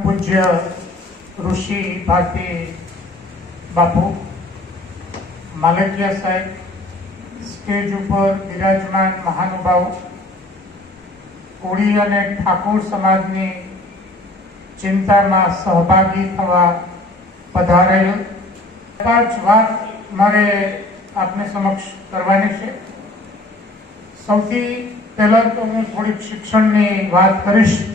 પૂજ્ય ઋષિ ભારતી બાપુ, માલકિયા સાહેબ, સ્ટેજ ઉપર બિરાજમાન મહાનુભાવ, કોળી અને ઠાકોર સમાજની ચિંતામાં સહભાગી થવા પધારેલ. પાંચ વાત મારે આપને સમક્ષ કરવાની છે. સૌથી પહેલા તો હું થોડીક શિક્ષણની વાત કરીશ.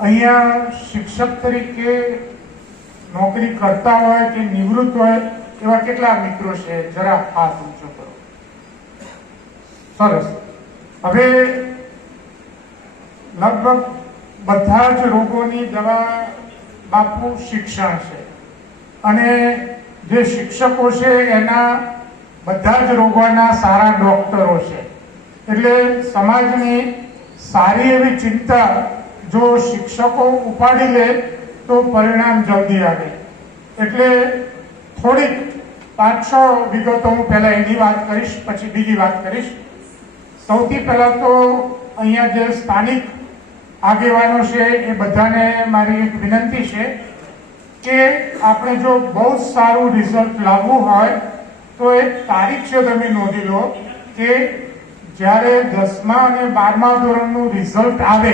અહીંયા શિક્ષક તરીકે નોકરી કરતા હોય કે નિવૃત્ત હોય, એવા કેટલા મિત્રો છે? જરા હાથ ઊંચો કરો. સરસ. હવે લગભગ બધા જ રોગોની દવા બાપુ શિક્ષણ છે. અને જે શિક્ષકો છે, એના બધા જ રોગોના સારા ડોક્ટરો છે. એટલે સમાજની સારી એવી ચિંતા જો શિક્ષકો ઉપાડી લે, તો પરિણામ જલ્દી આવે. એટલે થોડીક પાંચ છ વિગતો હું પહેલા એની વાત કરીશ, પછી બીજી વાત કરીશ. સૌથી પહેલા તો અહીંયા જે સ્થાનિક આગેવાનો છે, એ બધાને મારી એક વિનંતી છે કે આપણે જો બહુ સારું રિઝલ્ટ લાવવું હોય, તો એક તારીખ છે તમે નોંધી લો કે જ્યારે દસમા અને બારમા ધોરણનું રિઝલ્ટ આવે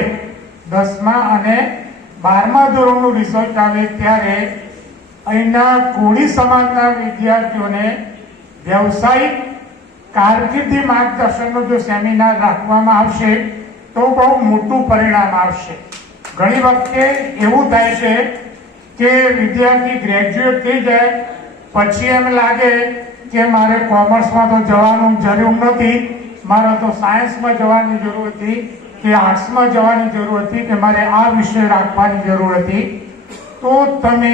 દસમા અને બારમા ધોરણનું રિઝલ્ટ આવે ત્યારે અહીંના કોળી સમાજના વિદ્યાર્થીઓને વ્યવસાયિક કારકિર્દી માર્ગદર્શનનો જો સેમિનાર રાખવામાં આવશે, તો બહુ મોટું પરિણામ આવશે. ઘણી વખતે એવું થાય છે કે વિદ્યાર્થી ગ્રેજ્યુએટ થઈ જાય, પછી એમ લાગે કે મારે કોમર્સમાં તો જવાનું જરૂર નથી, મારે તો સાયન્સમાં જવાની જરૂર હતી કે આર્ટ્સમાં જવાની જરૂર હતી કે મારે આ વિષય રાખવાની જરૂર હતી, તો તમે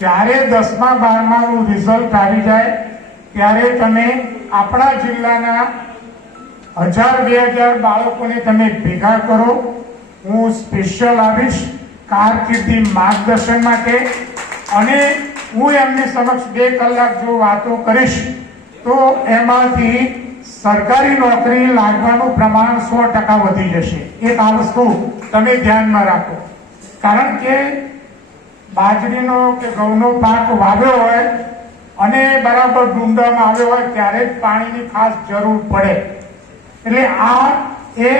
જ્યારે દસમા બારમાનું રિઝલ્ટ આવી જાય, ત્યારે તમે આપણા જિલ્લાના હજાર, બે હજાર બાળકોને તમે ભેગા કરો. હું સ્પેશિયલ આવીશ કારકિર્દી માર્ગદર્શન માટે અને હું એમની સમક્ષ બે કલાક જો વાતો કરીશ, તો એમાંથી સરકારી નોકરી લાગવાનું પ્રમાણ સો ટકા વધી જશે. એક આ વસ્તુ તમે ધ્યાનમાં રાખો. કારણ કે બાજરીનો કે ઘઉંનો પાક વાવ્યો હોય અને બરાબર ડુંડામાં આવ્યો હોય ત્યારે જ પાણીની ખાસ જરૂર પડે. એટલે આ એ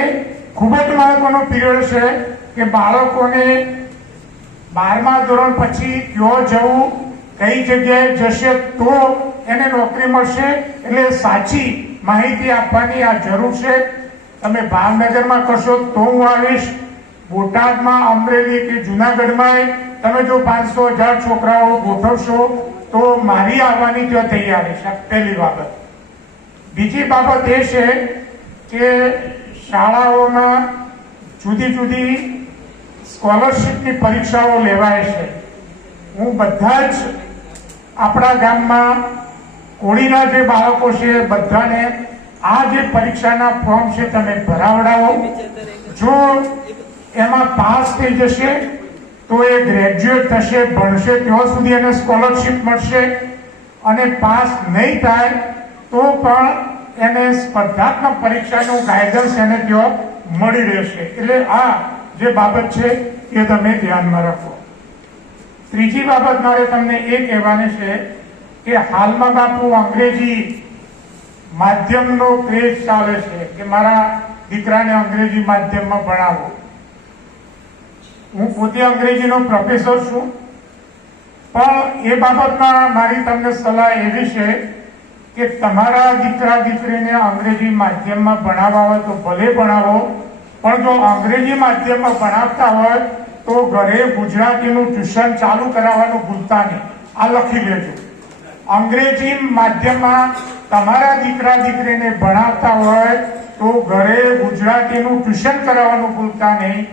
ખૂબ જ મહત્વનો પીરિયડ છે કે બાળકોને બારમા ધોરણ પછી ક્યો જવું, કઈ જગ્યાએ જશે તો એને નોકરી મળશે. એટલે સાચી માહિતી આપવાની આ જરૂર છે. તમે ભાવનગરમાં કરશો તો હું આવીશ. બોટાદમાં, અમરેલી કે જુનાગઢમાં તમે જો પાંચસો હજાર છોકરાઓ ગોઠવશો તો મારી આવવાની ત્યાં તૈયારી છે. પહેલી બાબત. બીજી બાબત એ છે કે શાળાઓમાં જુદી જુદી સ્કોલરશીપની પરીક્ષાઓ લેવાય છે. હું બધા જ આપણા ગામમાં કોળીના જે બાળકો છે, બધાને આ જે પરીક્ષાના ફોર્મ છે, તમે ભરાવડાવો. જો એમાં પાસ થઈ જશે, તો એ ગ્રેજ્યુએટ થશે, ભણશે, ત્યાં સુધી એને સ્કોલરશિપ મળશે. અને પાસ નહીં થાય, તો પણ એને સ્પર્ધાત્મક પરીક્ષાનું ગાઈડન્સ એને ત્યાં મળી રહેશે. એટલે આ જે બાબત છે, એ તમે ધ્યાનમાં રાખો. ત્રીજી બાબત મારે તમને એ કહેવાની છે કે હાલમાં બાપુ અંગ્રેજી માધ્યમનો ક્રેઝ ચાલે છે કે મારા દીકરાને અંગ્રેજી માધ્યમમાં ભણાવો. હું પોતે અંગ્રેજીનો પ્રોફેસર છું, પણ એ બાબતમાં મારી તમને સલાહ એવી છે કે તમારા દીકરા દીકરીને અંગ્રેજી માધ્યમમાં ભણાવવા હોય તો ભલે ભણાવો, પણ જો અંગ્રેજી માધ્યમમાં ભણાવતા હોય તો ઘરે ગુજરાતીનું ટ્યુશન ચાલુ કરાવવાનું ભૂલતા નહીં. આ લખી લેજો. અંગ્રેજી માધ્યમમાં તમારા દીકરા, દીકરીને ભણાવતા હોય તો ઘરે ગુજરાતીનું ટ્યુશન કરાવવાનું ભૂલતા નહીં.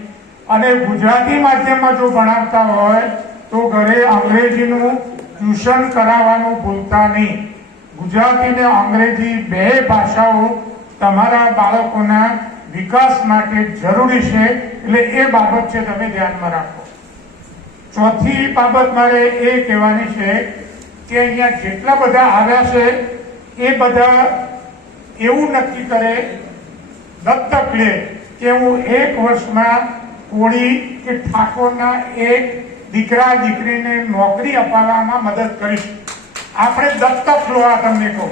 અને ગુજરાતી માધ્યમમાં જો ભણાવતા હોય તો ઘરે અંગ્રેજીનું ટ્યુશન કરાવવાનું ભૂલતા નહીં. ગુજરાતી ને અંગ્રેજી બે ભાષાઓ તમારા બાળકોના વિકાસ માટે જરૂરી છે, એટલે એ બાબત છે તમે ધ્યાનમાં રાખો. ચોથી બાબત મારે એ કહેવાની છે કે અહીંયા જેટલા બધા આવ્યા છે, એ બધા એવું નક્કી કરે, દત્તક લે કે હું એક વર્ષમાં કોળી કે ઠાકોરના એક દીકરા દીકરીને નોકરી અપાવવામાં મદદ કરીશ. આપણે દત્તક લો આ તમને કહો.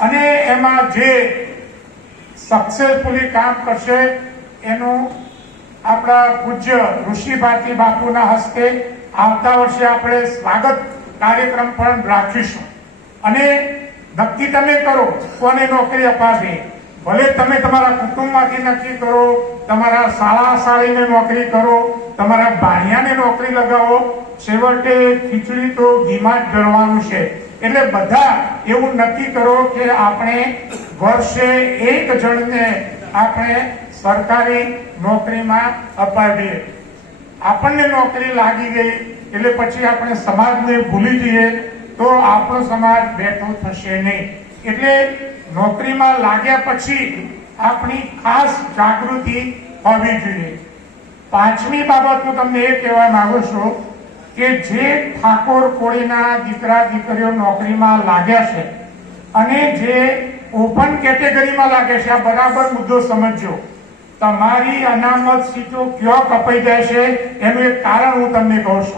અને એમાં જે સક્સેસફુલી કામ કરશે, એનું આપણા પૂજ્ય ઋષિ ભારતી બાપુના હસ્તે આવતા વર્ષે આપણે સ્વાગત કાર્યક્રમ પણ રાખીશું. અને નક્કી તમે કરો, કોને નોકરી અપાશે. ભલે તમે તમારા કુટુંબમાંથી નક્કી કરો, તમારા શાળા શાળીને નોકરી કરો, તમારા ભાણિયાને નોકરી લગાવો, છેવટે ખીચડી તો ઘીમાં જ ધરવાનું છે. એટલે બધા એવું નક્કી કરો કે આપણે વર્ષે એક જણને આપણે સરકારી નોકરીમાં અપાવીએ. આપણને નોકરી લાગી ગઈ, એટલે પછી આપણે સમાજને ભૂલી જઈએ, તો આપણો સમાજ બેઠો થશે નહીં. એટલે નોકરીમાં લાગ્યા પછી આપણી ખાસ જાગૃતિ હોવી જોઈએ. પાંચમી બાબત હું તમને એ કહેવા માંગુ છું કે જે ઠાકોર કોળીના દીકરા, દીકરીઓ નોકરીમાં લાગ્યા છે અને જે ઓપન કેટેગરીમાં લાગે છે, આ બરાબર મુદ્દો સમજજો. તમારી અનામત સીટો ક્યાં કપાઈ જાય છે એનું એક કારણ હું તમને કહું છું.